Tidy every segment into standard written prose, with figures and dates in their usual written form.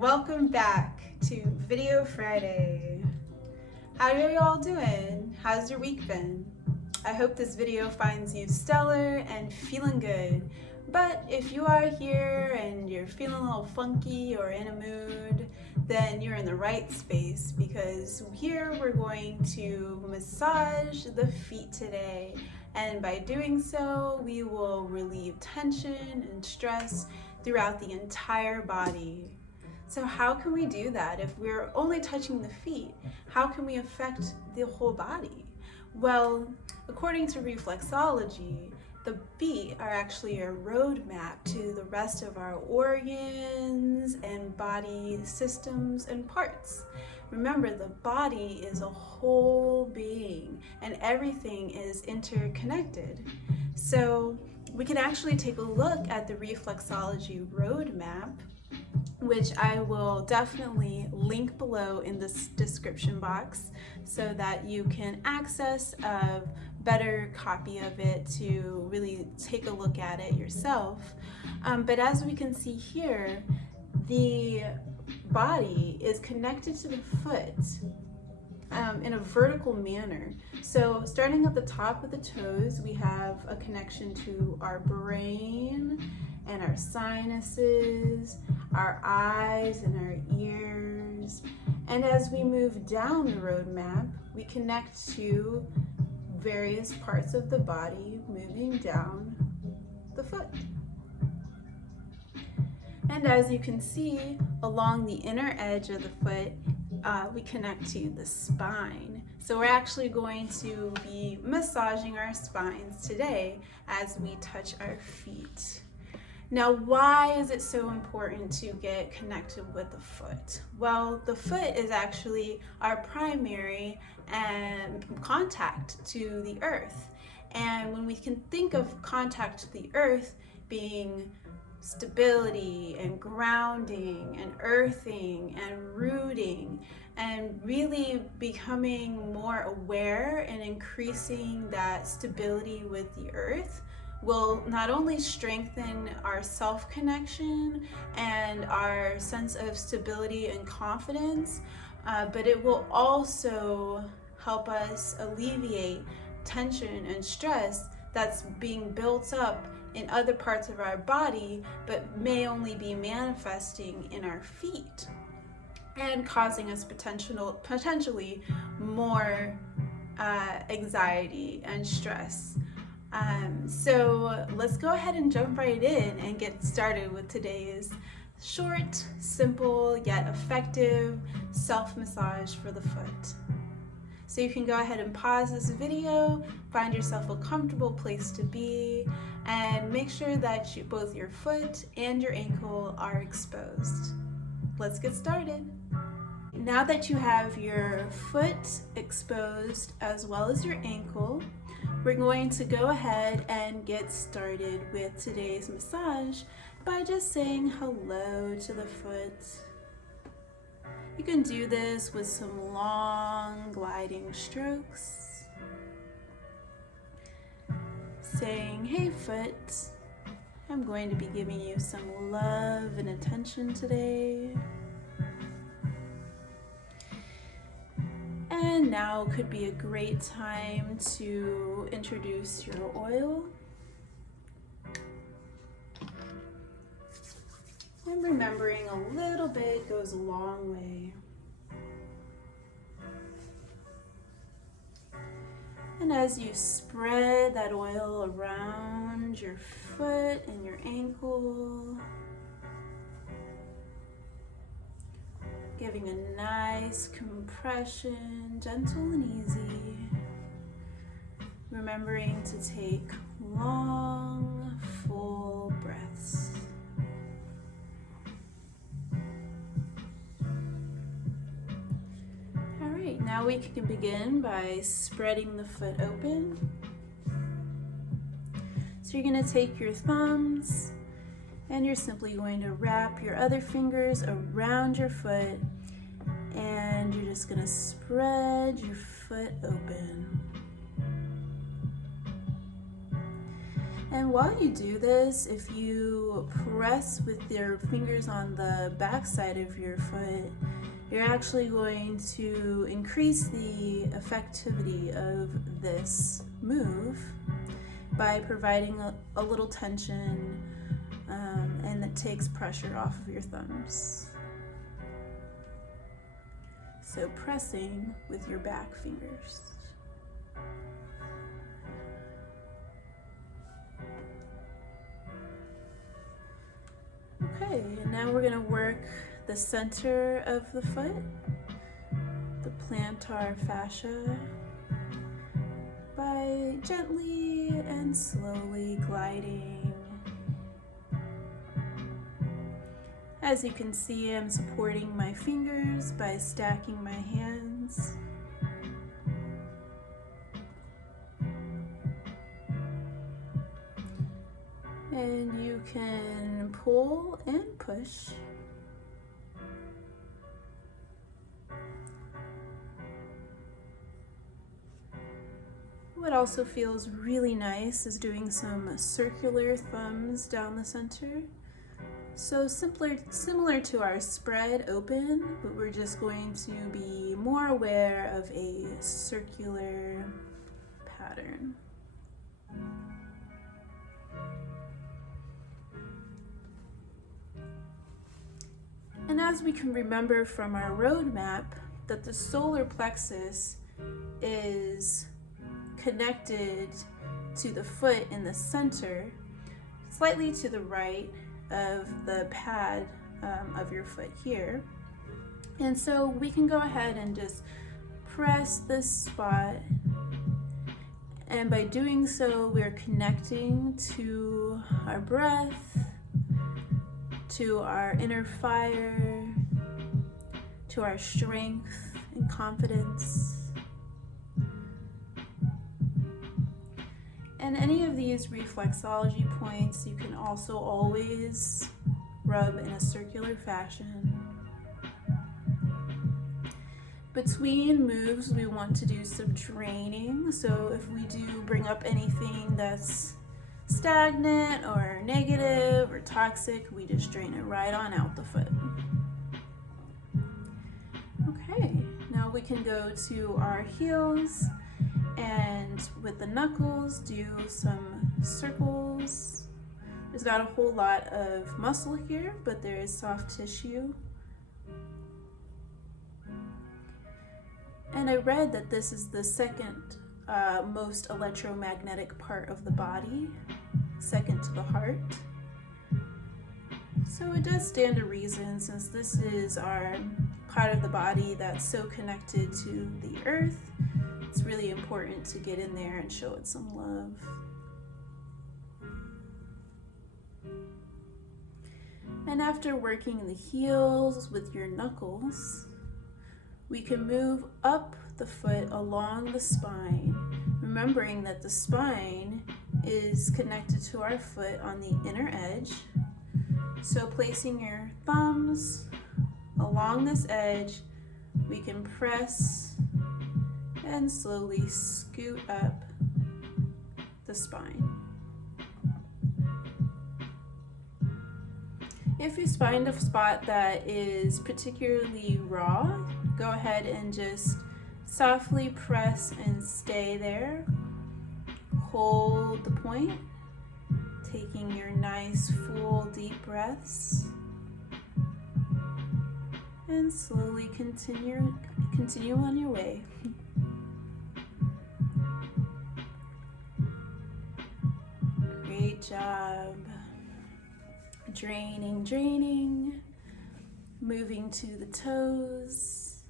welcome back to Video Friday. How are you all doing? How's your week been? I hope this video finds you stellar and feeling good. But if you are here and you're feeling a little funky or in a mood, then you're in the right space, because here we're going to massage the feet today. And by doing so, we will relieve tension and stress throughout the entire body. So how can we do that? If we're only touching the feet, how can we affect the whole body? Well, according to Reflexology, the feet are actually a roadmap to the rest of our organs and body systems and parts. Remember, the body is a whole being and everything is interconnected. So we can actually take a look at the Reflexology roadmap, which I will definitely link below in this description box so that you can access a better copy of it to really take a look at it yourself. But as we can see here, the body is connected to the foot in a vertical manner. So starting at the top of the toes, we have a connection to our brain and our sinuses, our eyes and our ears. And as we move down the roadmap, we connect to various parts of the body moving down the foot. And as you can see, along the inner edge of the foot, we connect to the spine. So we're actually going to be massaging our spines today as we touch our feet. Now, why is it so important to get connected with the foot? Well, the foot is actually our primary contact to the earth. And when we can think of contact to the earth being stability and grounding and earthing and rooting and really becoming more aware and increasing that stability with the earth, will not only strengthen our self-connection and our sense of stability and confidence, but it will also help us alleviate tension and stress that's being built up in other parts of our body, but may only be manifesting in our feet and causing us potentially more anxiety and stress. So let's go ahead and jump right in and get started with today's short, simple, yet effective self-massage for the foot. So you can go ahead and pause this video, find yourself a comfortable place to be, and make sure that both your foot and your ankle are exposed. Let's get started. Now that you have your foot exposed as well as your ankle, we're going to go ahead and get started with today's massage by just saying hello to the foot. You can do this with some long gliding strokes, saying, "Hey foot, I'm going to be giving you some love and attention today." And now could be a great time to introduce your oil. And remembering a little bit goes a long way. And as you spread that oil around your foot and your ankle, giving a nice compression, gentle and easy. Remembering to take long, full breaths. All right, now we can begin by spreading the foot open. So you're going to take your thumbs and you're simply going to wrap your other fingers around your foot, and you're just going to spread your foot open. And while you do this, if you press with your fingers on the back side of your foot, you're actually going to increase the effectivity of this move by providing a little tension, and it takes pressure off of your thumbs. So pressing with your back fingers. Okay, and now we're going to work the center of the foot, the plantar fascia, by gently and slowly gliding. As you can see, I'm supporting my fingers by stacking my hands. And you can pull and push. What also feels really nice is doing some circular thumbs down the center. So similar to our spread open, but we're just going to be more aware of a circular pattern. And as we can remember from our roadmap, that the solar plexus is connected to the foot in the center, slightly to the right of the pad of your foot here. And so we can go ahead and just press this spot, and by doing so we're connecting to our breath, to our inner fire, to our strength and confidence. And any of these reflexology points you can also always rub in a circular fashion. Between moves, we want to do some draining. So if we do bring up anything that's stagnant or negative or toxic, we just drain it right on out the foot. Okay, now we can go to our heels, and with the knuckles do some circles. There's not a whole lot of muscle here, but there is soft tissue. And I read that this is the second most electromagnetic part of the body, second to the heart. So it does stand to reason, since this is our part of the body that's so connected to the earth. It's really important to get in there and show it some love. And after working the heels with your knuckles, we can move up the foot along the spine, remembering that the spine is connected to our foot on the inner edge. So placing your thumbs along this edge, we can press and slowly scoot up the spine. If you find a spot that is particularly raw, go ahead and just softly press and stay there. Hold the point, taking your nice full deep breaths, and slowly continue on your way. Great job. Draining, moving to the toes.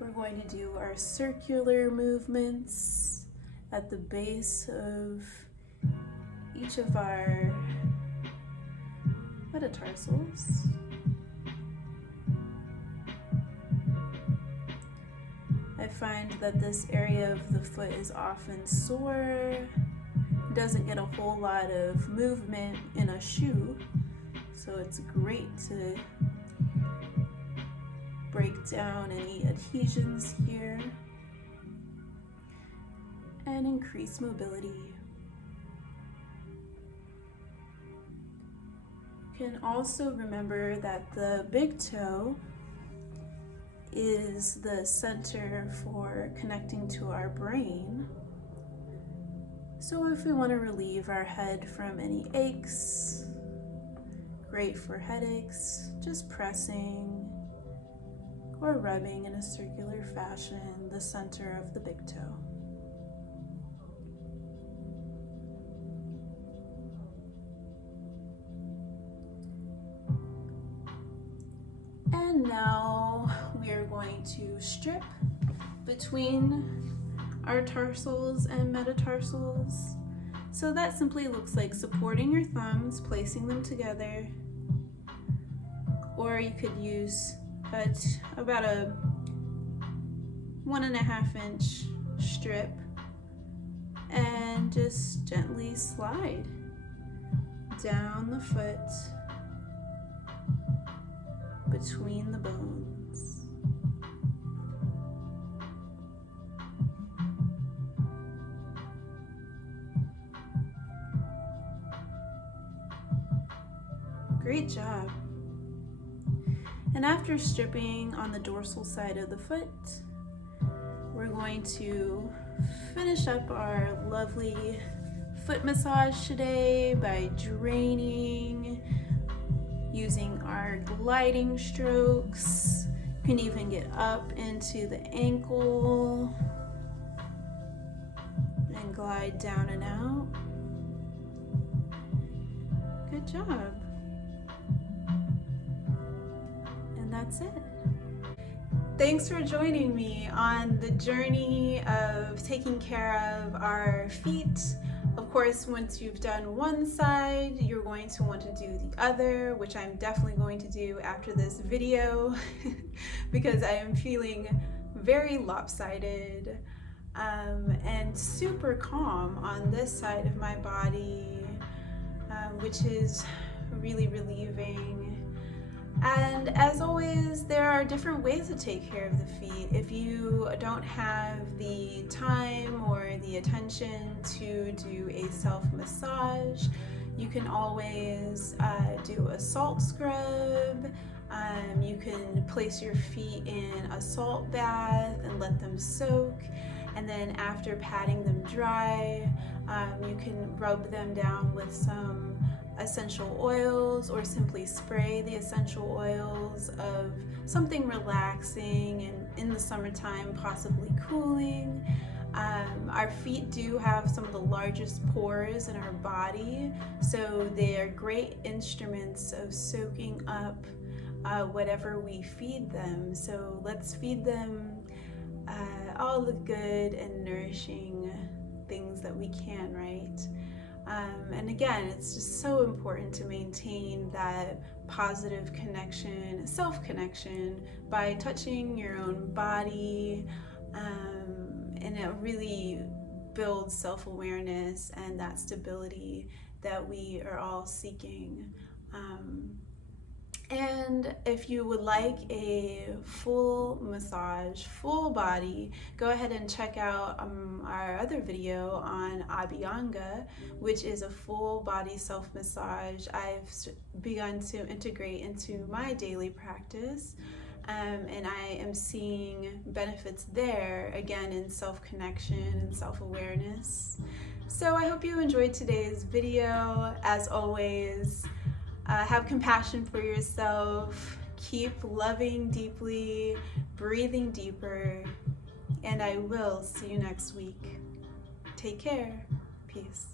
We're going to do our circular movements at the base of each of our metatarsals. I find that this area of the foot is often sore, doesn't get a whole lot of movement in a shoe. So it's great to break down any adhesions here and increase mobility. You can also remember that the big toe is the center for connecting to our brain. So if we want to relieve our head from any aches, great for headaches, just pressing or rubbing in a circular fashion the center of the big toe. And now we are going to strip between our tarsals and metatarsals. So that simply looks like supporting your thumbs, placing them together, or you could use about a 1.5 inch strip and just gently slide down the foot between the bones. Great job. And after stripping on the dorsal side of the foot, we're going to finish up our lovely foot massage today by draining, using our gliding strokes. You can even get up into the ankle and glide down and out. Good job. And that's it. Thanks for joining me on the journey of taking care of our feet. Of course, once you've done one side, you're going to want to do the other, which I'm definitely going to do after this video because I am feeling very lopsided and super calm on this side of my body, which is really relieving. And as always, there are different ways to take care of the feet. If you don't have the time or the attention to do a self-massage, you can always do a salt scrub. You can place your feet in a salt bath and let them soak. And then after patting them dry, you can rub them down with some essential oils or simply spray the essential oils of something relaxing and in the summertime possibly cooling. Our feet do have some of the largest pores in our body, so they are great instruments of soaking up whatever we feed them. So let's feed them all the good and nourishing things that we can, right? And again, it's just so important to maintain that positive connection, self-connection by touching your own body, and it really builds self-awareness and that stability that we are all seeking. And if you would like a full massage, full body, go ahead and check out our other video on Abhyanga, which is a full body self-massage I've begun to integrate into my daily practice. And I am seeing benefits there, again, in self-connection and self-awareness. So I hope you enjoyed today's video. As always, have compassion for yourself, keep loving deeply, breathing deeper, and I will see you next week. Take care. Peace.